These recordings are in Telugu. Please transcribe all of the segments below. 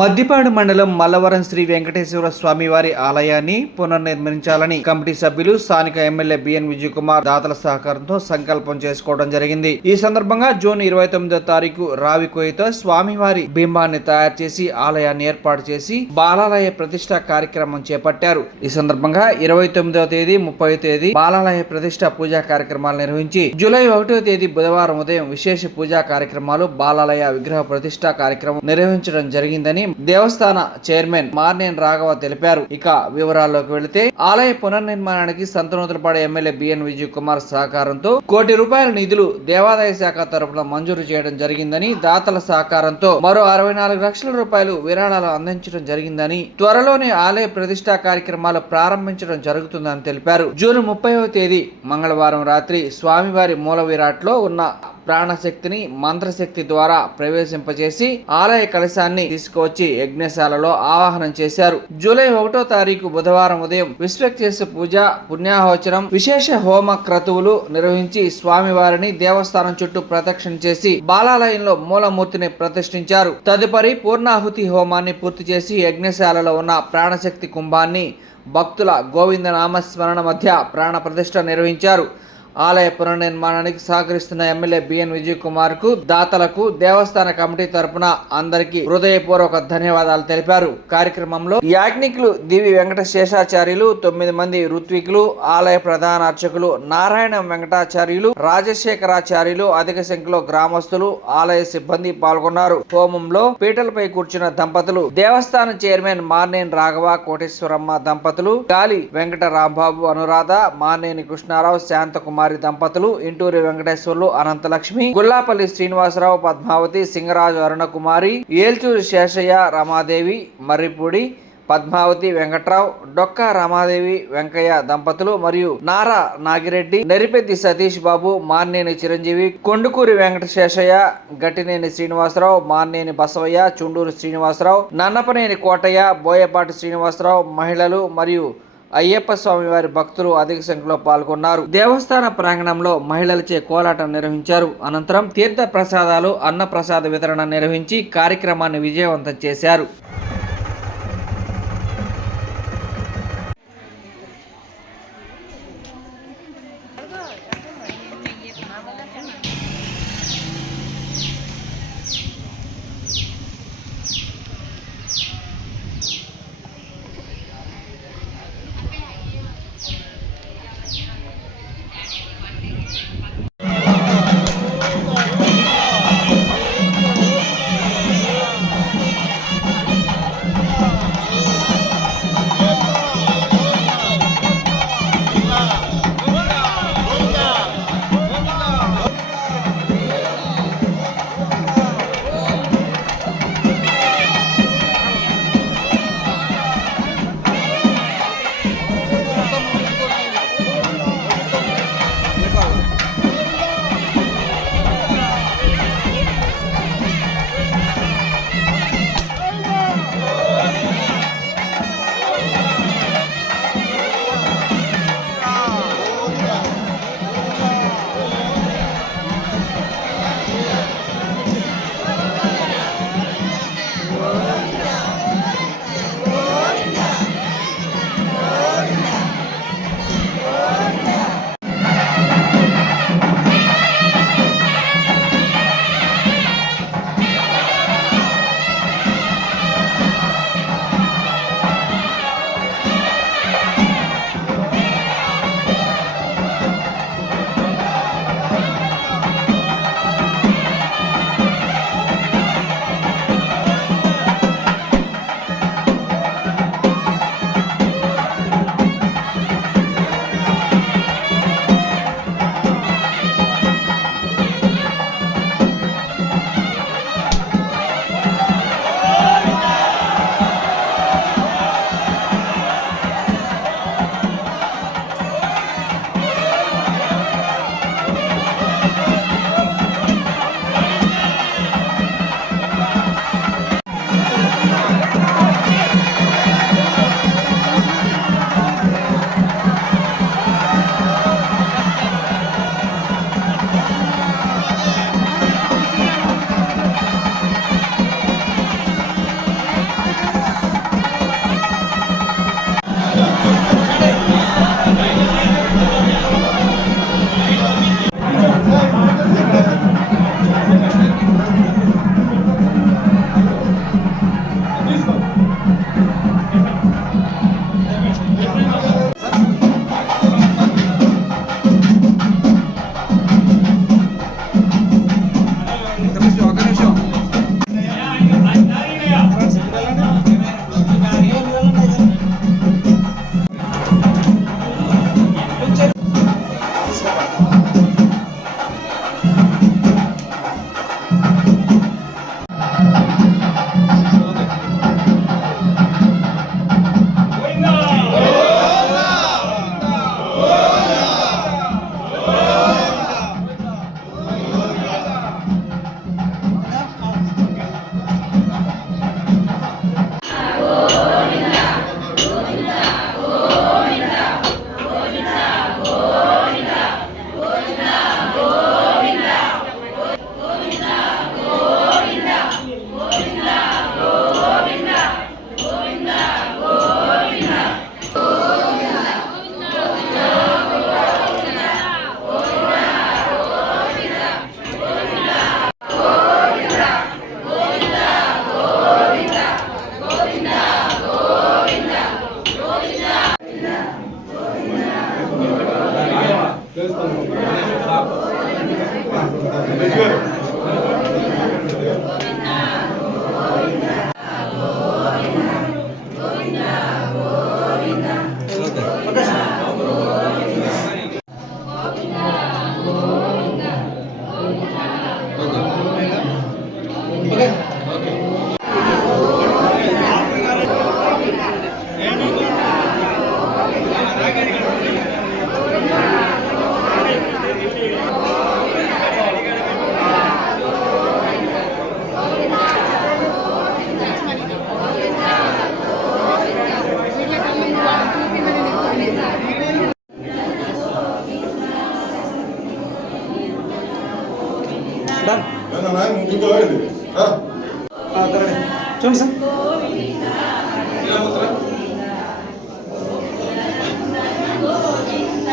మద్దిపాడు మండలం మల్లవరం శ్రీ వెంకటేశ్వర స్వామి వారి ఆలయాన్ని పునర్నిర్మించాలని కమిటీ సభ్యులు స్థానిక ఎమ్మెల్యే బిఎన్ విజయ్ కుమార్ దాతల సహకారంతో సంకల్పం చేసుకోవడం జరిగింది. ఈ సందర్భంగా జూన్ 29వ తారీఖు రావికోయితో స్వామివారి బింబాన్ని తయారు చేసి ఆలయాన్ని ఏర్పాటు చేసి బాలాలయ ప్రతిష్ట కార్యక్రమం చేపట్టారు. ఈ సందర్భంగా 29వ తేదీ 30వ తేదీ బాలాలయ ప్రతిష్ట పూజా కార్యక్రమాలు నిర్వహించి జూలై 1వ తేదీ బుధవారం ఉదయం విశేష పూజా కార్యక్రమాలు బాలాలయ విగ్రహ ప్రతిష్ట కార్యక్రమం నిర్వహించడం జరిగిందని దేవస్థాన చైర్మన్ మార్నేని రాఘవ తెలిపారు. ఇక వివరాల్లోకి వెళితే ఆలయ పునర్నిర్మాణానికి సంతనూతలపాడు ఎమ్మెల్యే బిఎన్ విజయ్ కుమార్ సహకారంతో ₹1 కోటి నిధులు దేవాదాయ శాఖ తరపున మంజూరు చేయడం జరిగిందని, దాతల సహకారంతో మరో ₹64 లక్షల విరాళాలు అందించడం జరిగిందని, త్వరలోనే ఆలయ ప్రతిష్టా కార్యక్రమాలు ప్రారంభించడం జరుగుతుందని తెలిపారు. జూన్ 30వ తేదీ మంగళవారం రాత్రి స్వామివారి మూల విరాట్లో ఉన్న ప్రాణశక్తిని మంత్రశక్తి ద్వారా ప్రవేశింపజేసి ఆలయ కలశాన్ని తీసుకువచ్చి యజ్ఞశాలలో ఆవాహనం చేశారు. జూలై 1వ తారీఖు బుధవారం ఉదయం విశ్వక్సేన పూజ, పుణ్యాహోచనం, విశేష హోమ క్రతువులు నిర్వహించి స్వామివారిని దేవస్థానం చుట్టూ ప్రదక్షిణ చేసి బాలాలయంలో మూలమూర్తిని ప్రతిష్ఠించారు. తదుపరి పూర్ణాహుతి హోమాన్ని పూర్తి చేసి యజ్ఞశాలలో ఉన్న ప్రాణశక్తి కుంభాన్ని భక్తుల గోవింద నామస్మరణ మధ్య ప్రాణ ప్రతిష్ఠ నిర్వహించారు. ఆలయ పునర్నిర్మాణానికి సహకరిస్తున్న ఎమ్మెల్యే బిఎన్ విజయ్ కుమార్ కు, దాతలకు దేవస్థాన కమిటీ తరపున అందరికీ హృదయపూర్వక ధన్యవాదాలు తెలిపారు. కార్యక్రమంలో యాజ్ఞికులు దివి వెంకట శేషాచార్యులు, 9 మంది ఋత్వికులు, ఆలయ ప్రధాన అర్చకులు నారాయణ వెంకటాచార్యులు, రాజశేఖరాచార్యులు, అధిక సంఖ్యలో గ్రామస్తులు, ఆలయ సిబ్బంది పాల్గొన్నారు. హోమంలో పీటలపై కూర్చున్న దంపతులు దేవస్థాన చైర్మన్ మార్నేని రాఘవ, కోటేశ్వరమ్మ దంపతులు, గాలి వెంకట రాంబాబు, అనురాధ, మార్నేని కృష్ణారావు, శాంతకుమార్ దంపతులు, ఇంటూరి వెంకటేశ్వర్లు, అనంతలక్ష్మి, గుల్లాపల్లి శ్రీనివాసరావు, పద్మావతి, సింగరాజు, అరుణకుమారి, ఏల్చూరి శేషయ్య, రమాదేవి, మర్రిపూడి పద్మావతి, వెంకట్రావు, డొక్కా రమాదేవి, వెంకయ్య దంపతులు మరియు నారా నాగిరెడ్డి, నెరిపెద్ది సతీష్ బాబు, మార్నేని చిరంజీవి, కొండుకూరి వెంకట శేషయ్య, గట్టినేని శ్రీనివాసరావు, మార్నేని బసవయ్య, చుండూరు శ్రీనివాసరావు, నన్నపనేని కోటయ్య, బోయపాటి శ్రీనివాసరావు, మహిళలు మరియు అయ్యప్ప స్వామి వారి భక్తులు అధిక సంఖ్యలో పాల్గొన్నారు. దేవస్థాన ప్రాంగణంలో మహిళలచే కోలాటం నిర్వహించారు. అనంతరం తీర్థ ప్రసాదాలు, అన్న ప్రసాద వితరణ నిర్వహించి కార్యక్రమాన్ని విజయవంతం చేశారు.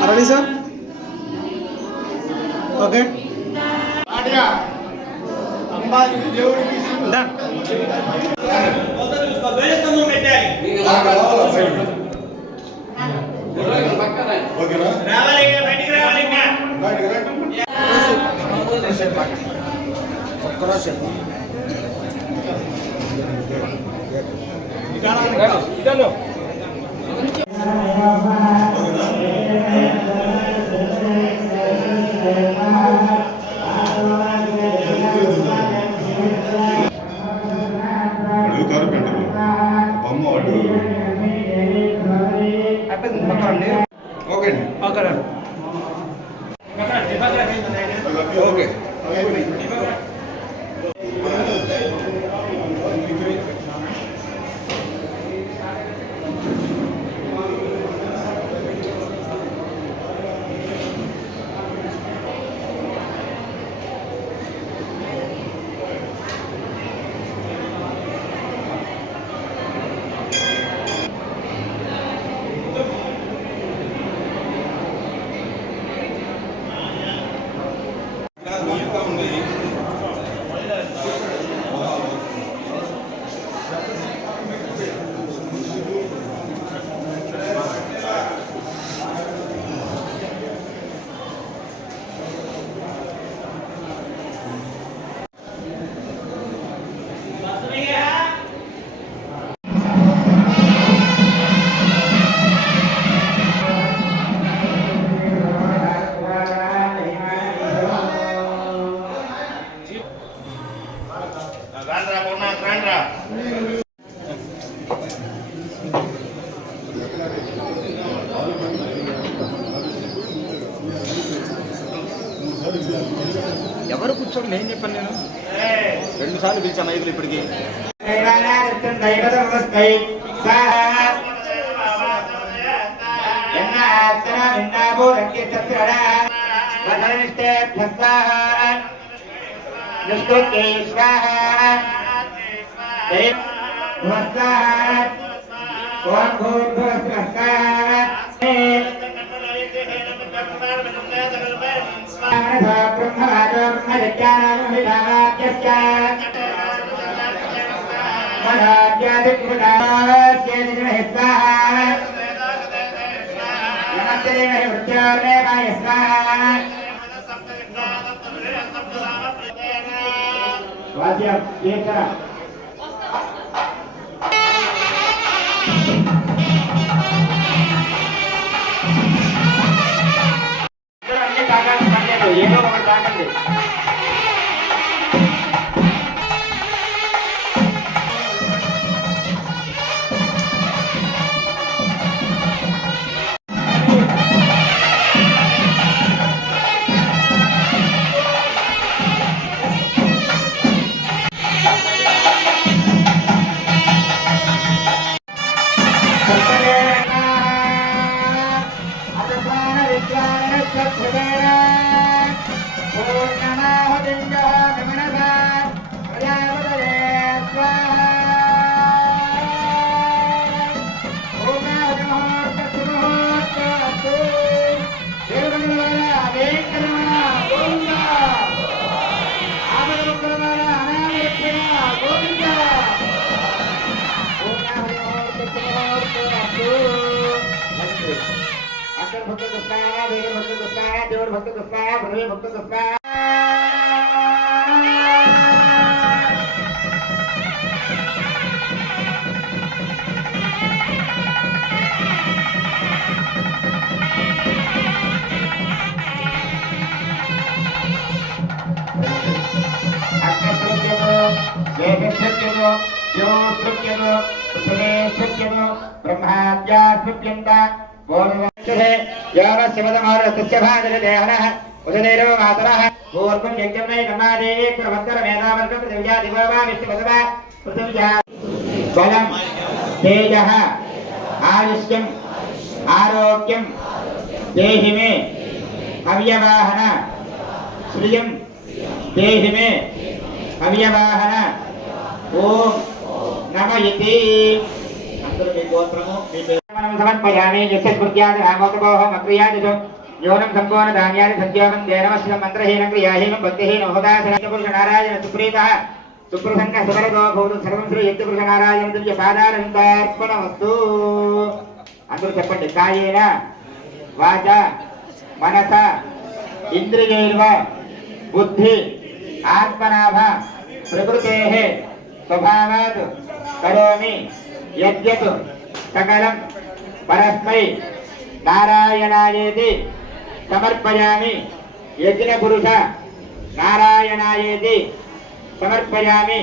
Ready sir? Okay okay okay ఎవరు కూర్చోండి, నేను చెప్పాను. నేను 2 సార్లు పిలిచాను ఐదులు ఇప్పటికి. ఏదో ఒకటి తాకండి. దేవుడు భక్తుడు భక్తుడు ब्रह्माद्यास्पृत्यन्त शिवदमारस्यभागदेहनः उदनेरो मातरः पूर्वं यज्ञमय कन्नादेवी प्रवत्तरमेधावर्गं पृथिव्या वा विष्णुपदवा पृथिव्या बलं तेजः आयुष्यम् आरोग्यं देहि मे अव्यवाहन श्रियं देहि मे अव्यवाहन ఓం నమ ఇతి అందరూ మీ గోత్రము మీ పేరు సమర్పయామి యస్య స్మృత్యాది నామోతపోహ మక్రియాదిషు యోనం సంపూర్ణ ధాన్యాది సంధ్యావం దేనమస్యం మంత్రహీనం క్రియాహీనం భక్తిహీనం హోదాసన పురుష నారాయణ సుప్రీతః సుప్రసంగ సుబలతో భూతం సర్వం శ్రీ యజ్ఞపురుష నారాయణ దివ్య పాదారవిందార్పణమస్తు. అందరూ చెప్పండి. కాయేన వాచ మనస ఇంద్రియైర్వ బుద్ధి ఆత్మనాభ ప్రకృతేః స్వభావాత్ కరోమి యద్యత్ సకలం పరస్మై నారాయణాయేతి సమర్పయామి. యజ్ఞ పురుష నారాయణాయేతి సమర్పయామి.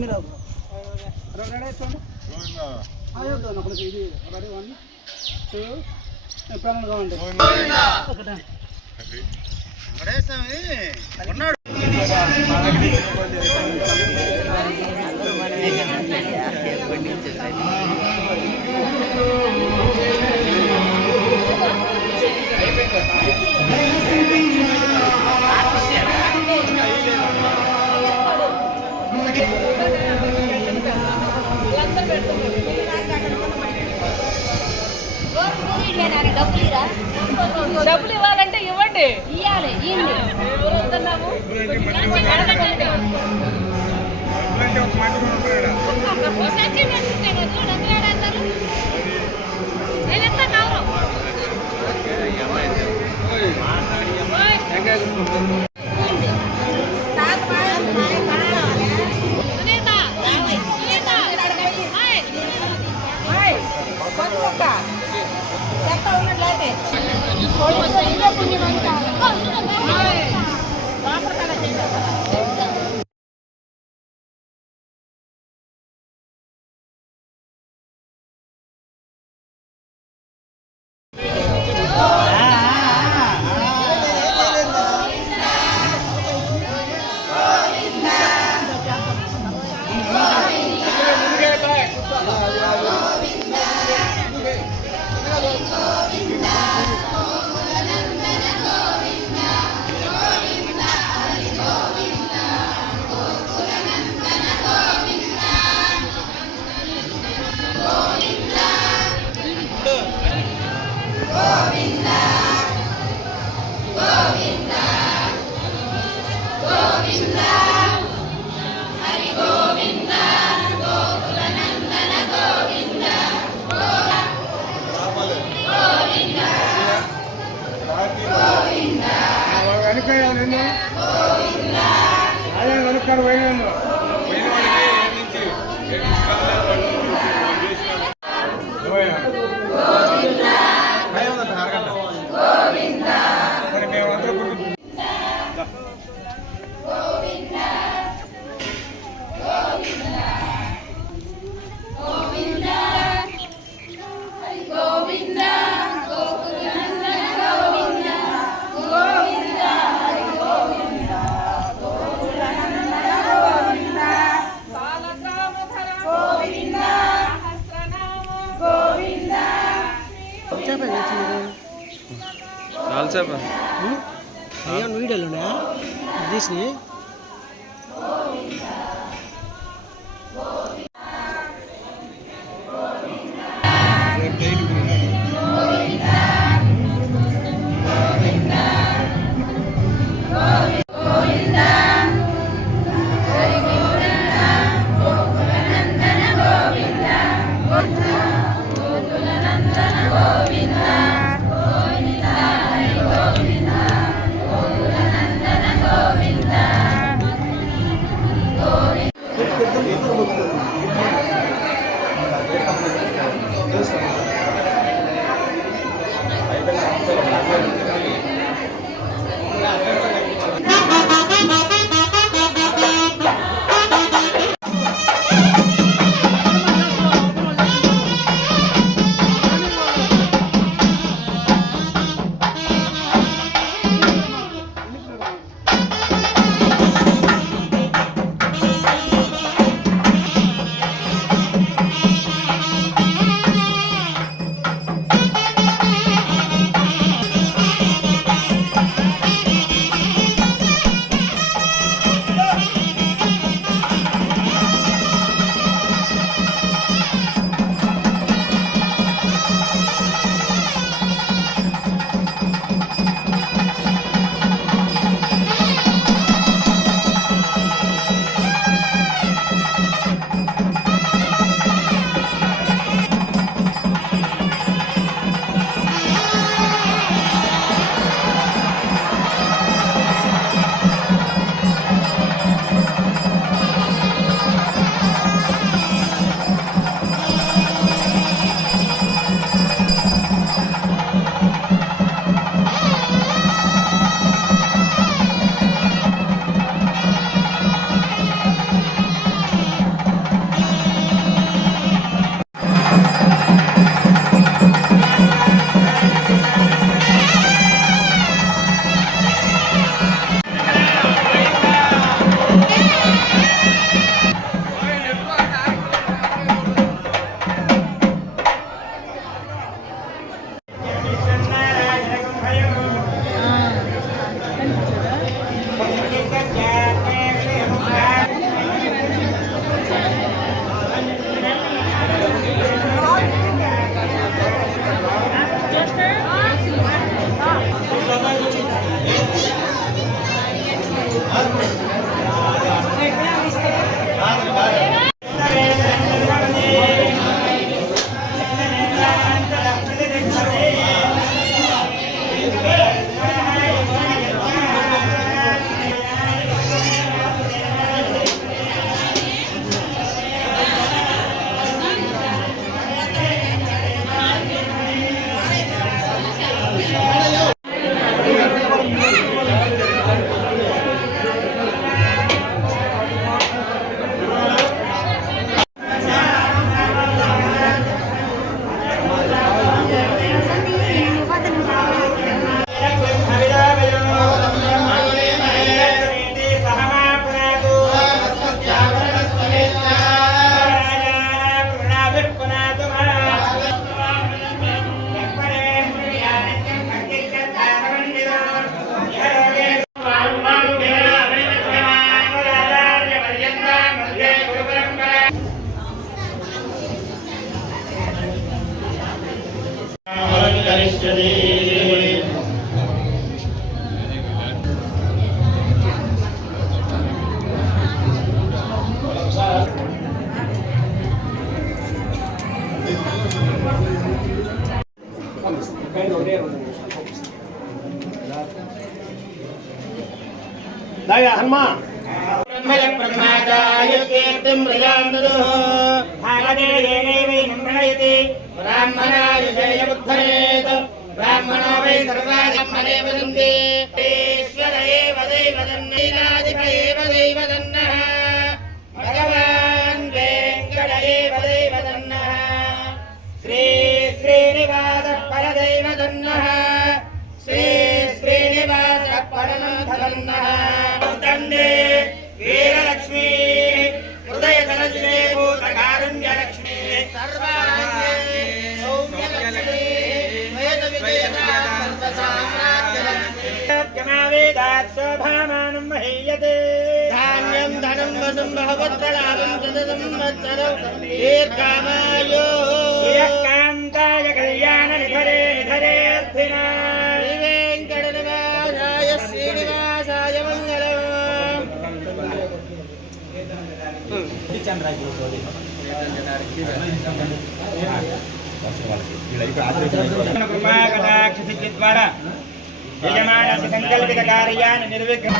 మీరు డబ్బులు ఇవ్వాలంటే ఇవ్వండి, ఇవ్వాలి. వీడియోలోనే తీసి గోవింద भविष्यति ब्रह्माचार्य कीर्तिं प्रजान्तु भागदे येनैवैनं प्रणयति ब्राह्मणा विषयमुद्धरेत् ब्राह्मणो वै सर्वाधर्मणे वदन्ति ईश्वर एव दैवदन्नैलाधिप एव दैवदन्नः भगवान् वेङ्कट एव दैवदन्नः श्री श्रीनिवासः परदैवदन्नः श्री श्रीनिवासः परमधन्नः दण्डे वीरलक्ष्मी हृदयधनश्री भूतकारुण्यलक्ष्मी सर्वाङ्गे सौम्यलक्ष्मी वेदात् शोभामानं महीयते धान्यं धनं वसुं बहुपुत्रलाभं शतसंवत्सरौ दीर्घामायो कान्ताय कल्याणनिधरे निधरेऽर्थिना श्रीवेङ्कटनिवासाय श्रीनिवासाय मङ्गलम् कृपाकटाक्षसिद्धिद्वारा यजमानस्य संकल्पितकार्याणि निर्विघ्नं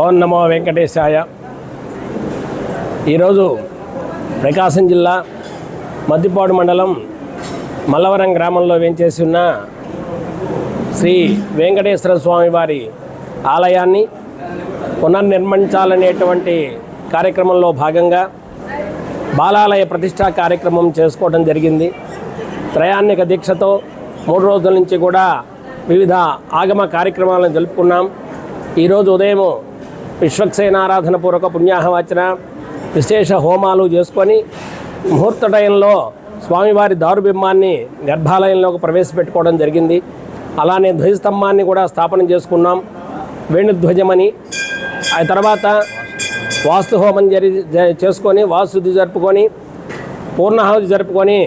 ఓం నమో వెంకటేశాయ. ఈరోజు ప్రకాశం జిల్లా మద్దిపాడు మండలం మల్లవరం గ్రామంలో వేంచేసి ఉన్న శ్రీ వెంకటేశ్వర స్వామి వారి ఆలయాన్ని పునర్నిర్మించాలనేటువంటి కార్యక్రమంలో భాగంగా బాలాలయ ప్రతిష్టా కార్యక్రమం చేసుకోవడం జరిగింది. త్రయాన్నిక దీక్షతో 3 రోజుల నుంచి కూడా వివిధ ఆగమ కార్యక్రమాలను జరుపుకున్నాం. ఈరోజు ఉదయం విశ్వక్సేనారాధన పూర్వక పుణ్యాహవచన విశేష హోమాలు చేసుకొని ముహూర్త టైంలో స్వామివారి దారుబింబాన్ని గర్భాలయంలోకి ప్రవేశపెట్టుకోవడం జరిగింది. అలానే ధ్వజస్తంభాన్ని కూడా స్థాపన చేసుకున్నాం వేణుధ్వజమని. ఆ తర్వాత వాస్తు హోమం చేసుకొని వాస్తుది జరుపుకొని పూర్ణాహుతి జరుపుకొని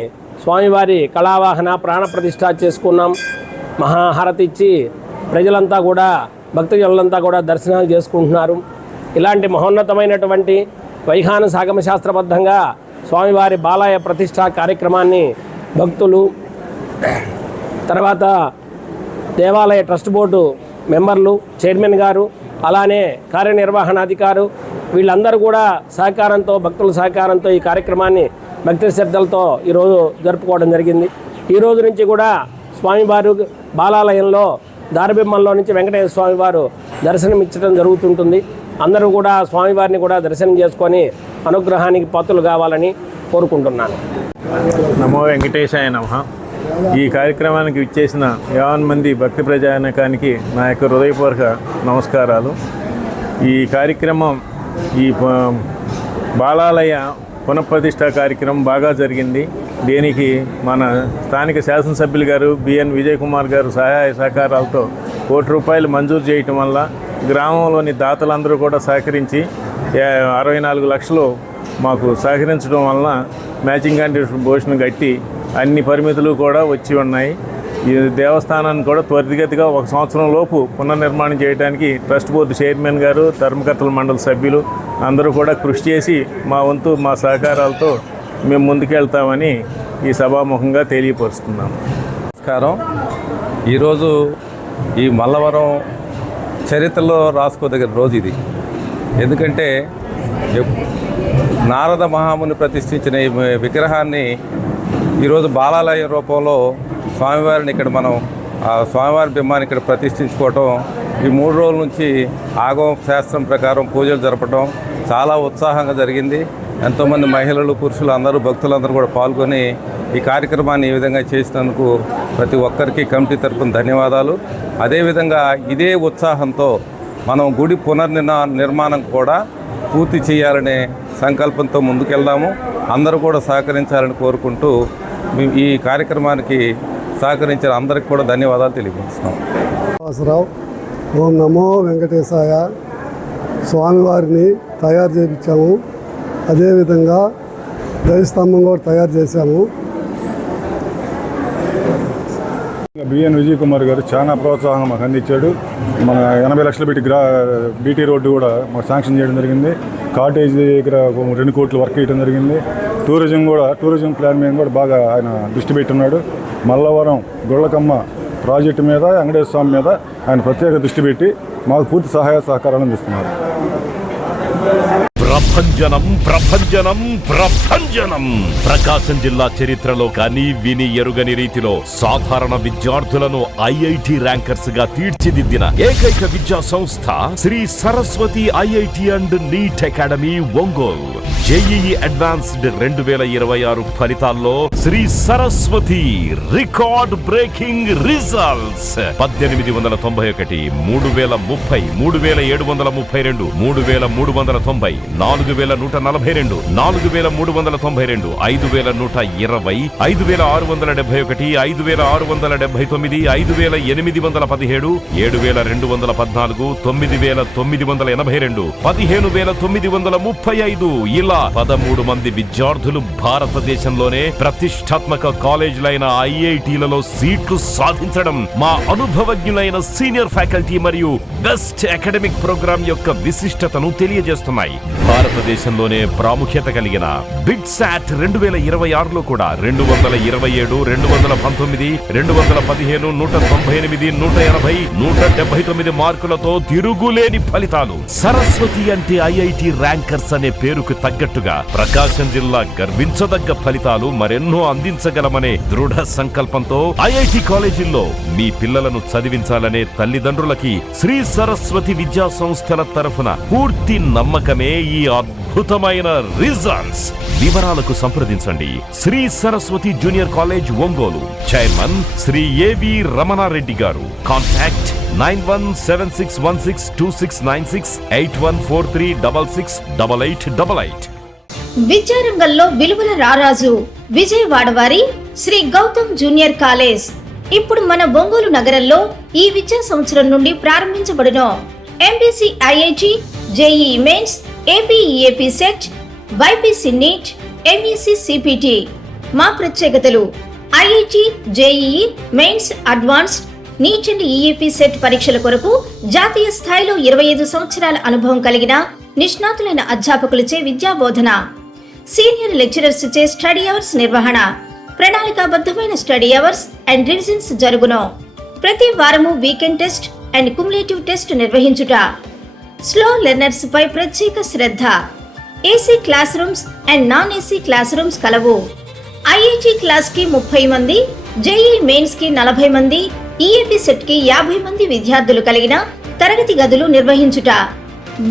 స్వామివారి కళావాహన ప్రాణప్రతిష్ఠ చేసుకున్నాం. మహాహారతి ఇచ్చి ప్రజలంతా కూడా భక్తజనులంతా కూడా దర్శనాలు చేసుకుంటున్నారు. ఇలాంటి మహోన్నతమైనటువంటి వైఖాన సాగమ శాస్త్రబద్ధంగా స్వామివారి బాలాయ ప్రతిష్టా కార్యక్రమాన్ని భక్తులు, తర్వాత దేవాలయ ట్రస్ట్ బోర్డు మెంబర్లు, చైర్మన్ గారు, అలానే కార్యనిర్వహణాధికారు వీళ్ళందరూ కూడా సహకారంతో, భక్తుల సహకారంతో ఈ కార్యక్రమాన్ని భక్తి శ్రద్ధలతో ఈరోజు జరుపుకోవడం జరిగింది. ఈరోజు నుంచి కూడా స్వామివారు బాలాలయంలో దారబింబంలో నుంచి వెంకటేశ్వర స్వామివారు దర్శనమిచ్చడం జరుగుతుంటుంది. అందరూ కూడా స్వామివారిని కూడా దర్శనం చేసుకొని అనుగ్రహానికి పాత్రలు కావాలని కోరుకుంటున్నాను. నమో వెంకటేశాయ నమః. ఈ కార్యక్రమానికి విచ్చేసిన 50 మంది భక్తి ప్రజానకానికి నా యొక్క హృదయపూర్వక నమస్కారాలు. ఈ కార్యక్రమం ఈ బాలాలయ పునఃప్రతిష్ఠ కార్యక్రమం బాగా జరిగింది. దీనికి మన స్థానిక శాసనసభ్యులు గారు బిఎన్ విజయ్ కుమార్ గారు సహాయ సహకారాలతో ₹1 కోటి మంజూరు చేయటం వల్ల గ్రామంలోని దాతలందరూ కూడా సహకరించి 64 లక్షలు మాకు సహకరించడం వలన మ్యాచింగ్ కాంట్రిబ్యూషన్ కట్టి అన్ని పరిమితులు కూడా వచ్చి ఉన్నాయి. ఈ దేవస్థానాన్ని కూడా త్వరితగతిగా 1 సంవత్సరం లోపు పునర్నిర్మాణం చేయడానికి ట్రస్ట్ బోర్డు చైర్మన్ గారు, ధర్మకర్తల మండలి సభ్యులు అందరూ కూడా కృషి చేసి మా వంతు మా సహకారాలతో మేము ముందుకెళ్తామని ఈ సభాముఖంగా తెలియపరుస్తున్నాము. నమస్కారం. ఈరోజు ఈ మల్లవరం చరిత్రలో రాసుకోదగిన రోజు ఇది. ఎందుకంటే నారద మహాముని ప్రతిష్ఠించిన ఈ విగ్రహాన్ని ఈరోజు బాలాలయ రూపంలో స్వామివారిని ఇక్కడ మనం ఆ స్వామివారి బింబాన్ని ఇక్కడ ప్రతిష్ఠించుకోవటం, ఈ 3 రోజుల నుంచి ఆగమ శాస్త్రం ప్రకారం పూజలు జరపడం చాలా ఉత్సాహంగా జరిగింది. ఎంతోమంది మహిళలు, పురుషులు అందరూ, భక్తులందరూ కూడా పాల్గొని ఈ కార్యక్రమాన్ని ఈ విధంగా చేసినందుకు ప్రతి ఒక్కరికి కమిటీ తరపున ధన్యవాదాలు. అదేవిధంగా ఇదే ఉత్సాహంతో మనం గుడి నిర్మాణం కూడా పూర్తి చేయాలనే సంకల్పంతో ముందుకెళ్దాము. అందరూ కూడా సహకరించాలని కోరుకుంటూ ఈ కార్యక్రమానికి సహకరించిన అందరికి కూడా ధన్యవాదాలు తెలియజేస్తున్నాం. వాసరావు. ఓం నమో వెంకటేశాయ. స్వామివారిని తయారు చేయించాము. అదేవిధంగా దైవస్తంభం కూడా తయారు చేశాము. బిఎన్ విజయ్ కుమార్ గారు చాలా ప్రోత్సాహం మాకు అందించాడు. మన 80 లక్షలు పెట్టి బీటీ రోడ్డు కూడా మాకు శాంక్షన్ చేయడం జరిగింది. కాటేజ్ దగ్గర 2 కోట్ల వర్క్ చేయడం జరిగింది. టూరిజం ప్లాన్ మీద కూడా బాగా ఆయన దృష్టి పెట్టున్నాడు. మల్లవరం గొళ్ళకమ్మ ప్రాజెక్టు మీద, వెంకటేశ్వర స్వామి మీద ఆయన ప్రత్యేక దృష్టి పెట్టి మాకు పూర్తి సహాయ సహకారాలు అందిస్తున్నారు. ప్రభంజనం ప్రభంజనం ప్రభంజనం. ప్రకాశం జిల్లా చరిత్రలో కానీ విని ఎరుగని రీతిలో సాధారణ విద్యార్థులను ఐఐటి ర్యాంకర్స్ గా తీర్చిదిద్దిన ఏకైక విద్యా సంస్థ Sri Saraswati IIT and NEET academy Ongole. JEE advanced 2026 ఫలితాల్లో Sri Saraswati record breaking results. 1891, 3030, 3732, 3390, 4142, 4392, 5120, 5671, 5679, 5817, 7214, 9982, 15935 ఇలా 13 మంది విద్యార్థులు భారతదేశంలోనే ప్రతిష్టాత్మక కాలేజీలైన ఐఐటీలలో సీట్లు సాధించడం మా అనుభవజ్ఞులైన సీనియర్ ఫ్యాకల్టీ మరియు బెస్ట్ అకాడమిక్ ప్రోగ్రామ్ యొక్క విశిష్టతను తెలియజేస్తున్నాయి. భారతదేశంలోనే ప్రాముఖ్యత కలిగిన బిట్సాట్ 2026లో కూడా 227, 219, 215, 198, 180, 179 మార్కులతో తిరుగులేని ఫలితాలు. సరస్వతి అంటే ఐఐటి ర్యాంకర్స్ అనే పేరుకు తగ్గట్టుగా ప్రకాశం జిల్లా గర్వించదగ్గ ఫలితాలు మరెన్నో అందించగలమనే దృఢ సంకల్పంతో ఐఐటి కాలేజీల్లో మీ పిల్లలను చదివించాలనే తల్లిదండ్రులకి శ్రీ సరస్వతి విద్యా సంస్థల తరఫున పూర్తి నమ్మకమే ఈ అద్భుతమైన రిజల్ట్స్. వివరాలకు సంప్రదించండి Sri Saraswati junior college Ongole, chairman Sri AV Ramana Reddy గారు. కాంటాక్ట్ 9176162696, 8143668888. విద్యారంగంలో విలువల రారాజు విజయవాడ వారి శ్రీ గౌతమ్ జూనియర్ కాలేజ్ ఇప్పుడు మన ఒంగోలు నగరంలో ఈ విద్యా సంవత్సరం నుండి ప్రారంభించబడిన MPC IIT, JEE mains, APEAP CET, BiPC NEET, MEC CPT. మా ప్రత్యేకతలు: IIT, JEE mains, advanced, NEET and EAP CET పరీక్షల కొరకు జాతీయ స్థాయిలో 25 సంవత్సరాల అనుభవం కలిగిన నిష్ణాతులైన అధ్యాపకులచే విద్యా బోధన, సీనియర్ లెక్చరర్స్ చే స్టడీ అవర్స్ నిర్వహణ, ప్రణాళికాబద్ధమైన స్టడీ అవర్స్ అండ్ రివిజన్స్ జరుగును. ప్రతి వారము weekend test and cumulative test నిర్వహించుట. స్లో లెర్నర్స్ పై ప్రత్యేక శ్రద్ధ. AC class rooms and non AC class rooms కలవు. ఐఐటి క్లాస్ కి 30 మంది, జేఈఈ మెయిన్స్ కి 40 మంది, ఈఏపీ సెట్ కి 50 మంది విద్యార్థులు కలిగిన తరగతి గదులు నిర్వహించుట.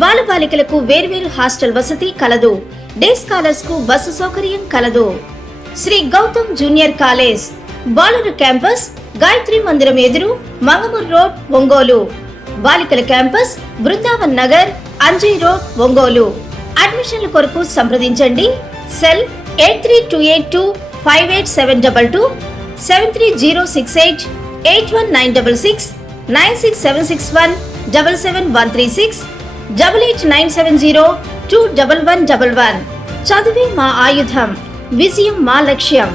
బాలబాలికలకు వేర్వేరు హాస్టల్ వసతి కలదు. డే స్కాలర్స్ కు బస్సు సౌకర్యం కలదు. శ్రీ గౌతమ్ జూనియర్ కాలేజ్, బాలుర క్యాంపస్, గాయత్రి మందిరం ఎదురు, మంగమూర్ రోడ్, ఒంగోలు. బాలికల క్యాంపస్, బృందావన్ నగర్, అంజయ్ రోడ్, ఒంగోలు. అడ్మిషన్ల కొరకు సంప్రదించండి. సెల్ 8328258722, 73068 81966, 96761 77136 88970 21111. చదువే మా ఆయుధం, విజయం మా లక్ష్యం.